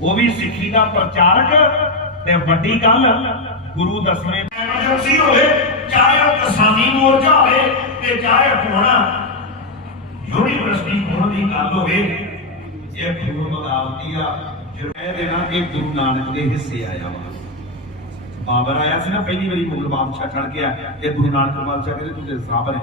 ਉਹ ਵੀ ਸਿੱਖੀ ਦਾ ਪ੍ਰਚਾਰਕ ਤੇ ਵੱਡੀ ਗੱਲ, ਗੁਰੂ ਦਸਵੇਂ ਐਮਰਜੈਂਸੀ ਹੋਵੇ, ਚਾਹੇ ਉਹ ਕਿਸਾਨੀ ਮੋਰਚਾ ਹੋਵੇ ਤੇ ਚਾਹੇ ਹੋਣਾ ਯੂਨੀਵਰਸਿਟੀ ਹੋਣ ਦੀ ਗੱਲ ਹੋਵੇ ਇਹ ਗੁਰੂ ਬਗਾਵਤੀ ਆ ਜਿਹੜਾ ਦੇਣਾ ਇਹ ਗੁਰੂ ਨਾਨਕ ਦੇ ਹਿੱਸੇ ਆਇਆ ਵਾ। ਬਾਬਰ ਆਇਆ ਸੀ ਨਾ, ਪਹਿਲੀ ਵਾਰੀ ਮੁਗਲ ਬਾਦਸ਼ਾਹ ਛੱਡ ਗਿਆ ਇਹ ਗੁਰੂ ਨਾਨਕ ਬਾਦਸ਼ਾਹ ਕਹਿੰਦੇ, ਤੁਸੀਂ ਸਾਬਰ ਹੈ।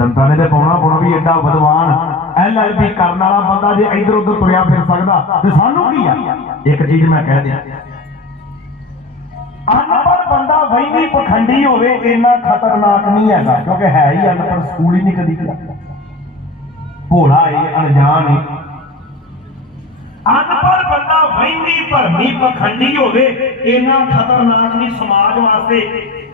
ਜਨਤਾ ਨੇ ਤੇ ਪਾਉਣਾ ਪਾਉਣਾ ਵੀ ਐਡਾ ਵਿਦਵਾਨ ਐਲਐਲਬੀ ਕਰਨ ਵਾਲਾ ਬੰਦਾ ਜੇ ਇੱਧਰ ਉੱਧਰ ਤੁਰਿਆ ਫਿਰ ਸਕਦਾ। ਤੇ ਸਾਨੂੰ ਕੀ ਆ? ਇੱਕ ਚੀਜ਼ ਮੈਂ ਕਹਿ ਦਿਆਂ। ਅਨਪੜ੍ਹ ਬੰਦਾ ਵੈਵੀ ਪਖੰਡੀ ਹੋਵੇ, ਇੰਨਾ ਖਤਰਨਾਕ ਨਹੀਂ ਹੈਗਾ, ਕਿਉਂਕਿ ਹੈ ਹੀ ਅਨਪੜ੍ਹ, ਸਕੂਲ ਹੀ ਨਹੀਂ ਕਦੀ ਗਿਆ ਭੋਲਾ ਏ, ਅਣਜਾਣ ਏ। ਅਨਪੜ੍ਹ ਬੰਦਾ ਵੈਵੀ ਭਰਮੀ, ਪਖੰਡੀ ਹੋਵੇ, ਇੰਨਾ ਖਤਰਨਾਕ ਨਹੀਂ ਸਮਾਜ ਵਾਸਤੇ।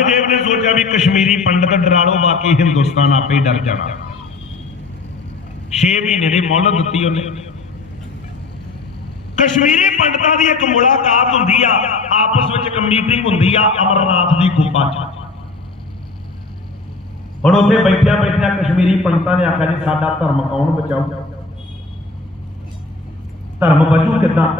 ਔਰੰਗਜ਼ੇਬ ਨੇ ਸੋਚਿਆ ਵੀ ਕਸ਼ਮੀਰੀ ਪੰਡਤ ਡਰਾ ਲਓ ਬਾਕੀ ਹਿੰਦੁਸਤਾਨ ਆਪੇ ਹੀ ਡਰ ਜਾਣਾ। 6 ਮਹੀਨੇ ਦੀ ਮੌਲਤ ਦਿੱਤੀ ਉਹਨੇ। ਕਸ਼ਮੀਰੀ ਪੰਡਤਾਂ ਦੀ ਇੱਕ ਮੁਲਾਕਾਤ ਹੁੰਦੀ ਆ, ਆਪਸ ਵਿੱਚ ਇੱਕ ਮੀਟਿੰਗ ਹੁੰਦੀ ਆ ਅਮਰਨਾਥ ਦੀ ਗੁਫਾ 'ਚ। ਹੁਣ ਉੱਥੇ ਬੈਠਿਆ ਬੈਠਿਆ ਕਸ਼ਮੀਰੀ ਪੰਡਤਾਂ ਨੇ ਆਖਿਆ ਜੀ, ਸਾਡਾ ਧਰਮ ਕੌਣ ਬਚਾਊ? ਧਰਮ ਬਚੂ ਕਿੱਦਾਂ?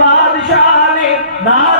बादशाह ने नार